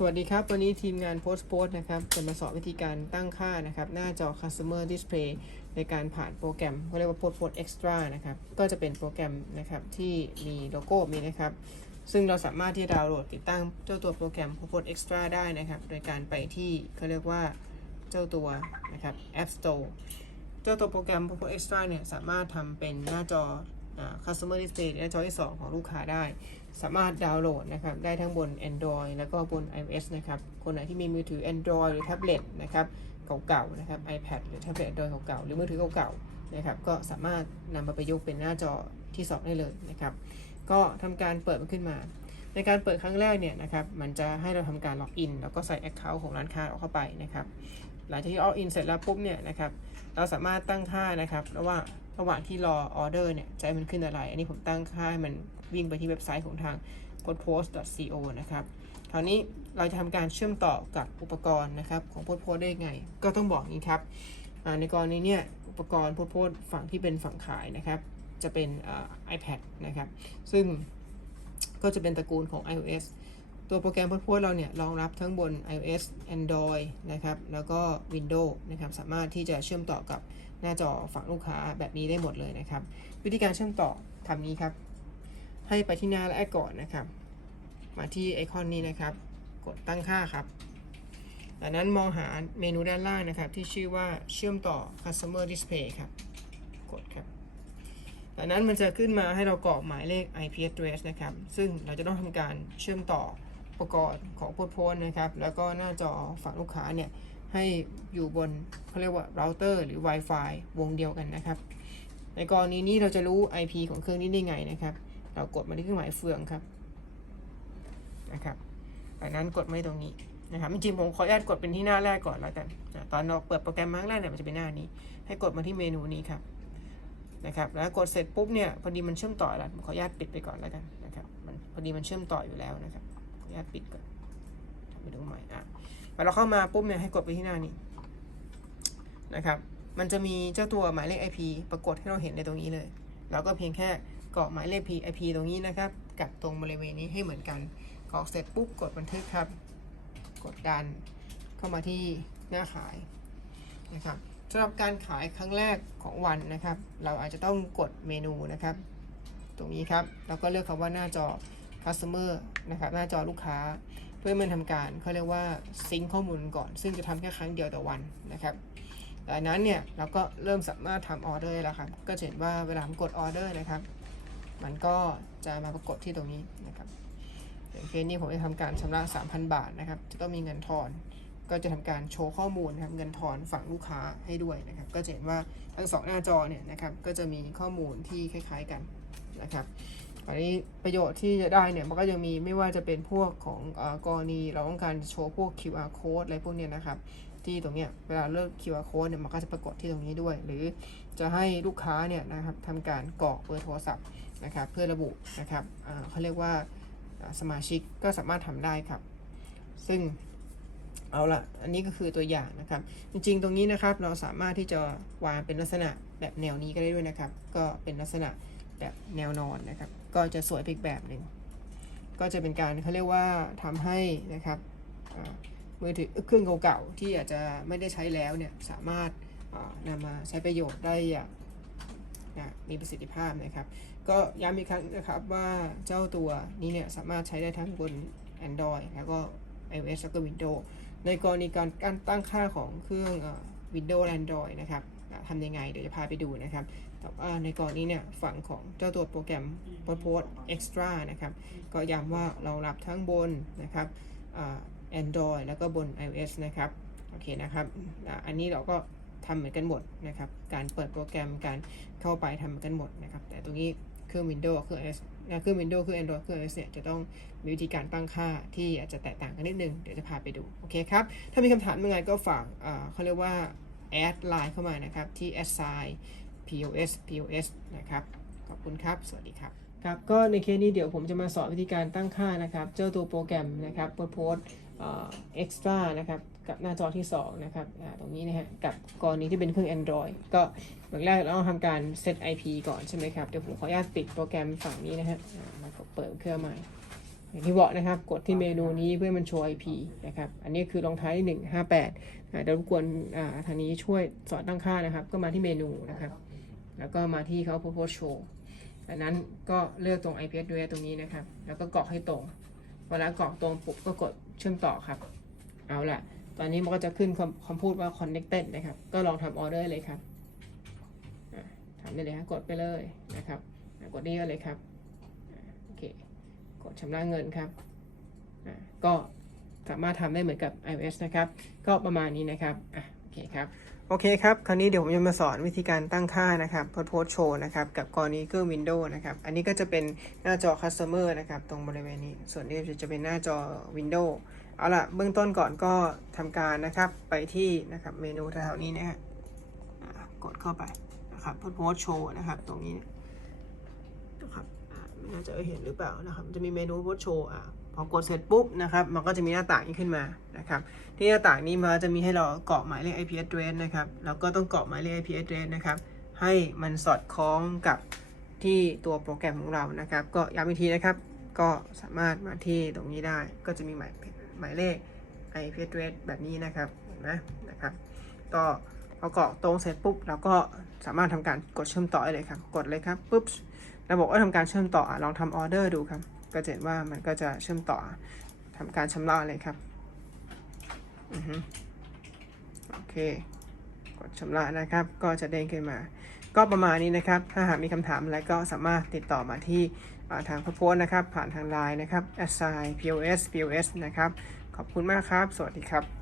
สวัสดีครับ วันนี้ทีมงาน Post Post นะครับ จะมาสอนวิธีการตั้งค่านะครับ หน้าจอ Customer Display ในการผ่านโปรแกรมเขาเรียกว่า Post Post Extra นะครับ ก็จะเป็นโปรแกรมนะครับที่มีโลโก้มีนะครับ ซึ่งเราสามารถที่จะดาวน์โหลดติดตั้งเจ้าตัวโปรแกรม Post Post Extra ได้นะครับ โดยการไปที่เขาเรียกว่าเจ้าตัวนะครับ App Store เจ้าตัวโปรแกรม Post Post Extra เนี่ยสามารถทำเป็นหน้าจอ Customer Display หน้าจอที่ 2 ของลูกค้าได้ สามารถดาวน์โหลดนะครับ ได้ทั้งบน Android แล้วก็บน iOS นะครับ คนไหนที่มีมือถือ Android หรือแท็บเล็ตนะครับเก่าๆนะครับ iPad หรือแท็บเล็ต Android เก่าๆหรือมือถือเก่าๆนะครับ ก็สามารถนำมาประยุกต์เป็นหน้าจอที่ 2 ได้เลยนะครับ ก็ทำการเปิดมันขึ้นมา ในการเปิดครั้งแรกเนี่ยนะครับ มันจะให้เราทำการล็อกอินแล้วก็ใส่ Account ของร้านค้าเราเข้าไปนะครับ หลังจากที่ล็อกอินเสร็จแล้วปุ๊บเนี่ยนะครับ เราสามารถตั้งค่านะครับระหว่าง ระหว่างที่รอออเดอร์เนี่ยให้มันขึ้นอะไร อันนี้ผมตั้งค่าให้มันวิ่งไปที่เว็บไซต์ของทาง podpost.co นะครับคราวนี้เราจะทำการเชื่อมต่อกับอุปกรณ์นะครับของ podpost ได้ไง ก็ต้องบอกนี้ครับในกรณีเนี่ยอุปกรณ์ podpost ฝั่งที่เป็นฝั่งขายนะครับจะเป็น iPad นะครับ ซึ่งก็จะเป็นตระกูลของ iOS ตัวโปรแกรม podpost เราเนี่ยรองรับทั้งบน iOS Android นะครับ แล้วก็ Windows นะครับ สามารถที่จะเชื่อมต่อกับหน้าจอฝั่งลูกค้าแบบนี้ได้หมดเลยนะครับ วิธีการเชื่อมต่อทำนี้ครับ ให้ไปที่หน้าแรกก่อนนะครับ มาที่ไอคอนนี้นะครับ กดตั้งค่าครับจากนั้นมองหาเมนูด้านล่างนะครับ ที่ชื่อว่าเชื่อมต่อ Customer Display ครับ กดครับจากนั้นมันจะขึ้นมาให้เรากรอกหมายเลข IP address นะครับ ซึ่งเราจะต้องทำการเชื่อมต่อ อุปกรณ์ของโพสโพสนะครับ แล้วก็หน้าจอฝั่งลูกค้าเนี่ย ให้อยู่บนเขาเรียกว่าเราเตอร์หรือ Wi-Fi วงเดียวกันนะครับ ในกรณีนี้เราจะรู้ IP ของเครื่องนี้ได้ไงนะครับ เรากดมาที่เครื่องหมายเฟืองครับนะครับจากนั้นกดมาที่ตรงนี้นะครับจริงๆผมขออนุญาตกดเป็นที่หน้าแรกก่อนแล้วกันอะตอนเราเปิดโปรแกรมมารั้งแรกเนี่ยมันจะเป็นหน้านี้ ให้กดมาที่เมนูนี้ครับนะครับแล้วกดเสร็จปุ๊บเนี่ยพอดีมันเชื่อมต่อแล้วขออนุญาตปิดไปก่อนแล้วกันนะครับมันพอดีมันเชื่อมต่ออยู่แล้วนะครับ ออนุญาตปิดก่อนทำไปดูใหม่อะพอเราเข้ามาปุ๊บเนี่ยให้กดไปที่หน้านี้นะครับ มันจะมีเจ้าตัวหมายเลข IP ปรากฏให้เราเห็นในตรงนี้เลย เราก็เพียงแค่กรอกหมายเลข IP ตรงนี้นะครับ กับตรงบริเวณนี้ให้เหมือนกันกรอกเสร็จปุ๊บกดบันทึกครับ กดดันเข้ามาที่หน้าขายนะครับสำหรับการขายครั้งแรกของวันนะครับ เราอาจจะต้องกดเมนูนะครับ ตรงนี้ครับ แล้วก็เลือกคำว่าหน้าจอ customer นะครับหน้าจอลูกค้า เพื่อมันทำการเขาเรียกว่าซิงค์ข้อมูลก่อน ซึ่งจะทำแค่ครั้งเดียวต่อวันนะครับจากนั้นเนี่ยเราก็เริ่มสามารถทำออเดอร์แล้วครับก็เห็นว่าเวลาผมกดออเดอร์นะครับ มันก็จะมาปรากฏที่ตรงนี้นะครับอย่างเคสนี้ผมจะทำการชำระ 3,000 บาทนะครับ จะต้องมีเงินทอน ก็จะทำการโชว์ข้อมูลนะครับ เงินทอนฝั่งลูกค้าให้ด้วยนะครับ ก็จะเห็นว่าทั้งสองหน้าจอเนี่ยนะครับ ก็จะมีข้อมูลที่คล้าย ๆกันนะครับ อันนี้ประโยชน์ที่จะได้เนี่ยมันก็ยังมีไม่ว่าจะเป็นพวกของอกรณีเราต้องการโชว์พวก QR code อะไรพวกเนี้ยนะครับ ที่ตรงเนี้ยเวลาเลือก QR code เนี่ยมันก็จะปรากฏที่ตรงนี้ด้วย หรือจะให้ลูกค้าเนี่ยนะครับทำการกรอกเบอร์โทรศัพท์นะครับเพื่อระบุนะครับเขาเรียกว่าอ่าสมาชิกก็สามารถทำได้ครับ ซึ่งเอาละอันนี้ก็คือตัวอย่างนะครับ จริงๆ ตรงนี้นะครับเราสามารถที่จะวางเป็นลักษณะแบบแนวนี้ก็ได้ด้วยนะครับ ก็เป็นลักษณะ แบบแนวนอนนะครับ ก็จะสวยอีกแบบหนึ่ง ก็จะเป็นการเขาเรียกว่าทำให้นะครับมือถือเครื่องเก่าๆที่อาจจะไม่ได้ใช้แล้วเนี่ยสามารถอ่านำมาใช้ประโยชน์ได้อย่างนะมีประสิทธิภาพนะครับ ก็ย้ำอีกครั้งนะครับว่าเจ้าตัวนี้เนี่ยสามารถใช้ได้ทั้งบน Android แล้วก็ iOS แล้วก็ Windows ในกรณีการการตั้งค่าของเครื่อง Windows และ Android นะครับทำยังไงเดี๋ยวจะพาไปดูนะครับ แต่ว่าในกรณีเนี่ยฝั่งของเจ้าตัวโปรแกรม p o d p o s t Extra นะครับ ก็ย้ำว่าเรารับทั้งบนนะครับอ่า Android แล้วก็บน iOS นะครับ โอเคนะครับ อันนี้เราก็ทำเหมือนกันหมดนะครับ การเปิดโปรแกรมการเข้าไปทำเหมือนกันหมดนะครับ แต่ตรงนี้เครื่อง Windows เครื่อง iOS อ่าเครื่อง Windows เครื่อง Android เครื่อง iOS เนี่ยจะต้องมีวิธีการตั้งค่าที่อาจจะแตกต่างกันนิดนึง เดี๋ยวจะพาไปดู โอเคครับ ถ้ามีคำถามยังไงก็ฝากเขาเรียกว่าแอดไลน์เข้ามานะครับ ที่ s i pos pos นะครับ ขอบคุณครับ สวัสดีครับ ครับ ก็ในเคสนี้เดี๋ยวผมจะมาสอนวิธีการตั้งค่านะครับ เจ้าตัวโปรแกรมนะครับโพสโพสเอ็กซ์ตร้านะครับกับหน้าจอที่ 2 นะครับอ่าตรงนี้นะฮะกับกรณีที่เป็นเครื่อง Android ก็อย่างแรกเราต้องทำการเซต IP ก่อนใช่ไหมครับ เดี๋ยวผมขออนุญาตปิดโปรแกรมฝั่งนี้นะฮะมาเปิดเครื่องใหม่ อย่างที่บอกนะครับ กดที่เมนูนี้เพื่อมันโชว์ IP นะครับ อันนี้คือลงท้ายที่158อ่าเดี๋ยวรบกวนอ่าทางนี้ช่วยสอนตั้งค่านะครับ ก็มาที่เมนูนะครับ แล้วก็มาที่เขา propose show จากนั้นก็เลือกตรง IP address ตรงนี้นะครับ แล้วก็กรอกให้ตรงเวลากรอกตรงปุ๊บก็กดเชื่อมต่อครับ เอาละตอนนี้มันก็จะขึ้นคำคำพูดว่า connected นะครับ ก็ลองทำออเดอร์เลยครับทำได้เลยครับกดไปเลยนะครับ กดนี้ก็เลยครับ โอเค กดชำระเงินครับ ก็สามารถทำได้เหมือนกับ iOS นะครับ ก็ประมาณนี้นะครับ โอเคครับ โอเคครับ คราวนี้เดี๋ยวผมจะมาสอนวิธีการตั้งค่านะครับโพสโพสโชว์นะครับ กับกรณีก็ Windows นะครับ อันนี้ก็จะเป็นหน้าจอ Customer นะครับ ตรงบริเวณนี้ ส่วนนี้จะเป็นหน้าจอ Windows เอาล่ะ เบื้องต้นก่อนก็ทำการนะครับ ไปที่นะครับเมนูแถวๆนี้นะฮะกดเข้าไปนะครับโพสโพสโชว์นะครับ ตรงนี้นะ ไม่น่าจะเห็นหรือเปล่านะครับจะมีเมนูโพสโชว์อะพอกดเสร็จปุ๊บนะครับ มันก็จะมีหน้าต่างนี้ขึ้นมานะครับ ที่หน้าต่างนี้มาจะมีให้เรากรอกหมายเลข IP address นะครับ แล้วก็ต้องกรอกหมายเลข IP address นะครับ ให้มันสอดคล้องกับที่ตัวโปรแกรมของเรานะครับ ก็ย้ำอีกทีนะครับ ก็สามารถมาที่ตรงนี้ได้ ก็จะมีหมายหมายเลข IP address แบบนี้นะครับนไหมนะครับ ก็พอกรอกตรงเสร็จปุ๊บเราก็สามารถทำการกดเชื่อมต่อได้เลยครับ กดเลยครับปุ๊บ ระบบก็ทำการเชื่อมต่อลองทำออเดอร์ดูครับ ก็จะเห็นว่ามันก็จะเชื่อมต่อทำการชำระเลยครับอือฮึโอเค กดชำระนะครับ ก็จะเด้งขึ้นมา ก็ประมาณนี้นะครับ ถ้าหากมีคำถามอะไรก็สามารถติดต่อมาที่ทางโพสนะครับ ผ่านทางไลน์นะครับ assign pos pos นะครับ ขอบคุณมากครับ สวัสดีครับ